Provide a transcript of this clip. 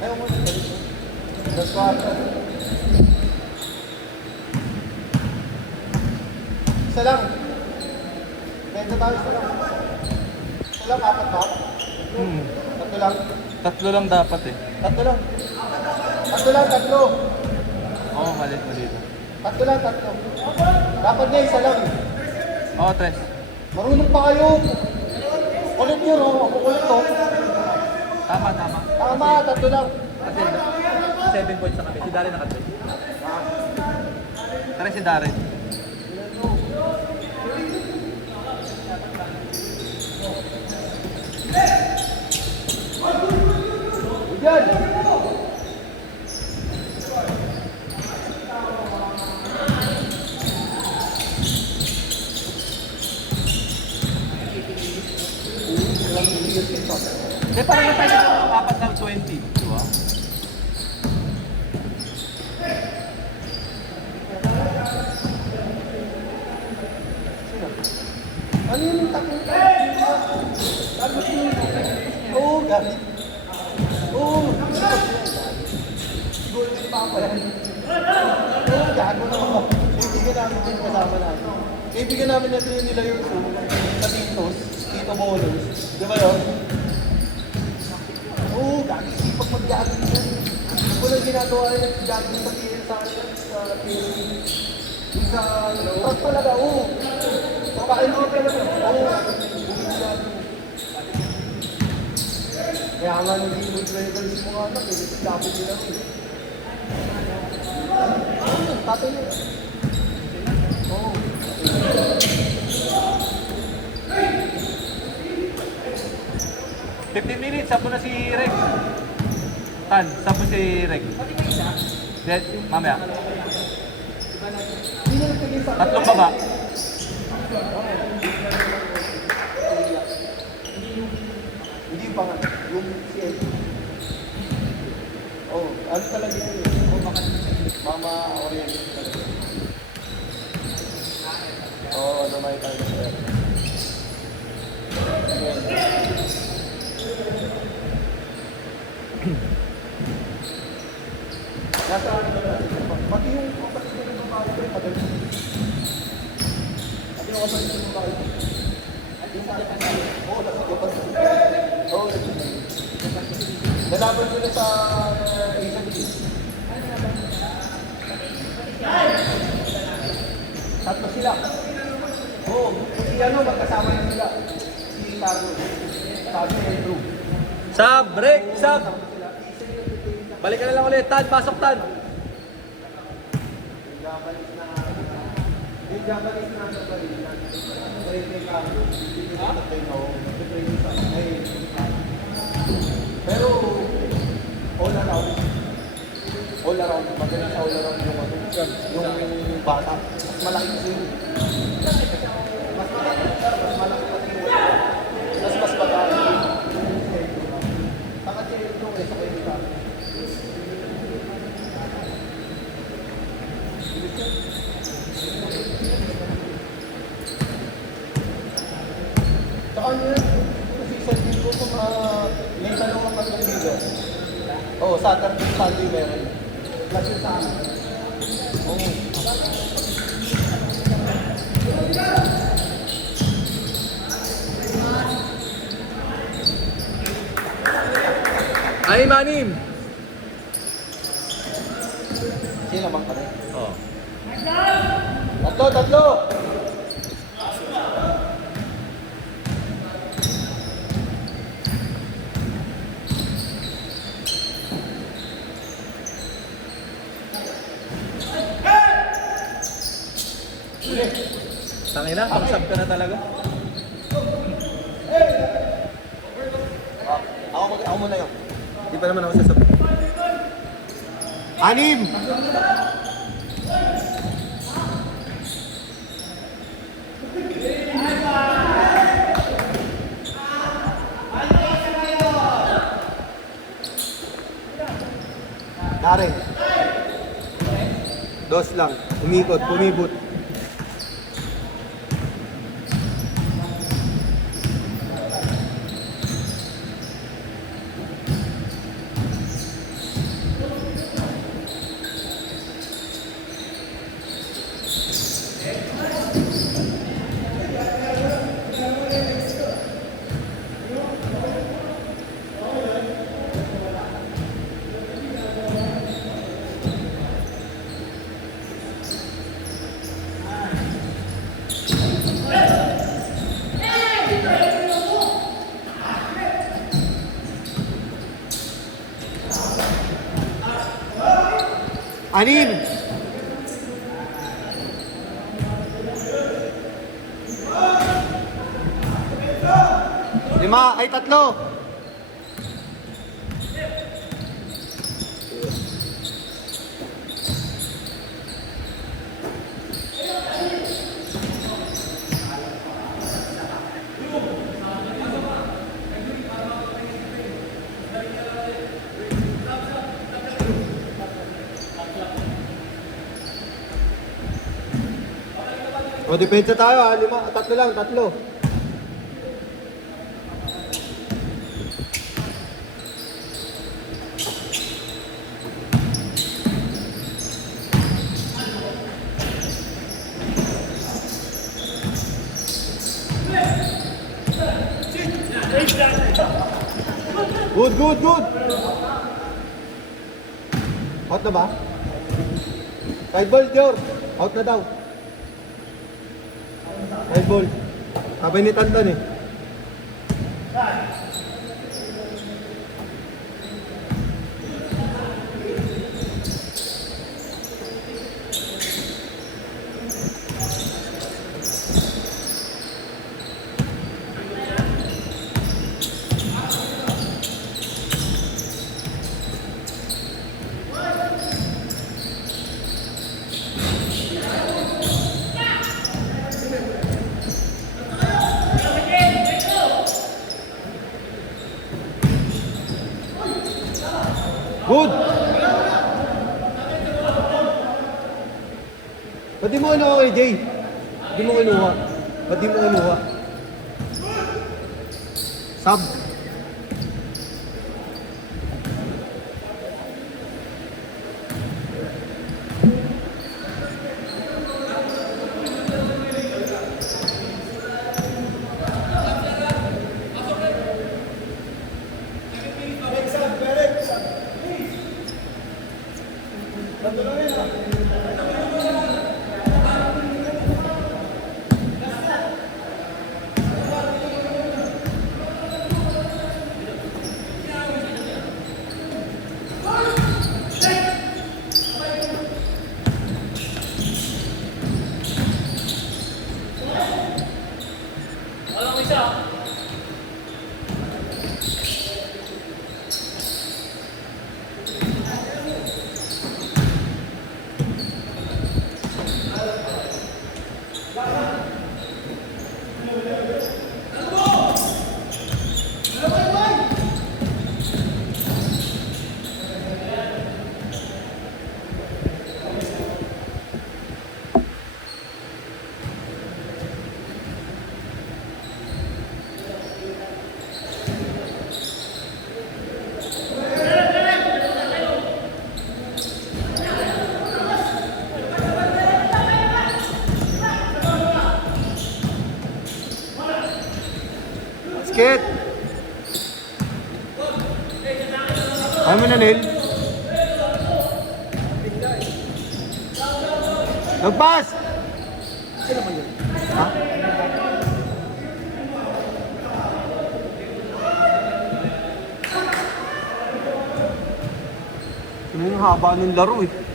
Ayaw mo na. That's what. Isa lang. Benta tayo, isa lang. Isa lang, apat ba? Tatlo lang. Tatlo lang dapat eh. Tatlo lang. Tatlo lang, tatlo. Oo, mali dito. Tatlo lang, tatlo. Dapat niya, isa lang. Oo, tres. Marunong pa kayo. Kulit nyo, no? Ako kulit, no? Tama. Tama, tatlo lang. Kasi 7 points na kami. Si Darren naka-3. Tara si Darren. Yan! Eh, parang na tayo ng apat ng 20. Di ba? Ano yung takong tapos yung oo, gamit. Oo, golden pa pa yan. Oo, gago na ako. Kaibigan namin din kasama namin. Kaibigan namin natin yung nila yung sa Titos, Tito Bolos. Di ba yun? Oo, gago. Sipag mag-gago yan. Walang ginagawa yan. Gago sa PL sa PL. Yung sa, pag talaga, oo. Pakainti talaga. Oo. Kaya nga nung hindi mo-travel sa mga anak, lapit nila rin. Tatay nyo. Oo. 15 minutes, sapo na si Rex. Tan, sapo si Rex. Then, mamaya. Tatlong baba. Hindi pa nga. Yung CL. Oh, ano talaga yun? Oh, baka Mama Oriental talaga. Oh, ano may tayo sa air. Nasa ano na natin? Pati yung kapatid ko ng babae ko, padali. Pati yung kapatid ko ng babae ko. Oo, nasa Japan. Oo, nalaban ko na sa Asian Games. Tatlo sila. Oo, si ano, magkasama na sila. Si Carlos. Sabi ni Andrew. Sab, break, sab. Balik ka na lang ulit. Tan, pasok Tan. Yung Japanese na sa Balinan. Training Carlos. Hindi ko tatay na ako. Training sa pero all around. All around. Magaling sa all around yung ano. Yung bata. Mas malaki kasi yun. Mas malaki. Mas malaki pati yung mas magaling. Taka siya yung sa kayo nila. Saka yun, season din ko kung may tanong ang pag-video. Oo, Saturday, Sunday meron. Plus yun sa amin. Oo. Ay, manim. Sino naman kami? Oh. Tatlo! Tangina, pang-sub ka na talaga. Ako muna yun. Hindi pa naman ako sasab. 6! Darren. 2 lang. Umikot, pumibot. Anim. 5, ay 3. O, depensa tayo ha. 5, 3 lang, 3. Good, good, good. Out na ba? Side ball, Jor. Out na daw. Side ball. Sabay ni Tantan eh. Good! Ba't di mo ano kay Jay? Ba't di mo kinuha? Ba't di mo kinuha? Sub. Basket! Ayaw mo na, Neil? Nagpas! Ha? Ano yung haba ng laro eh.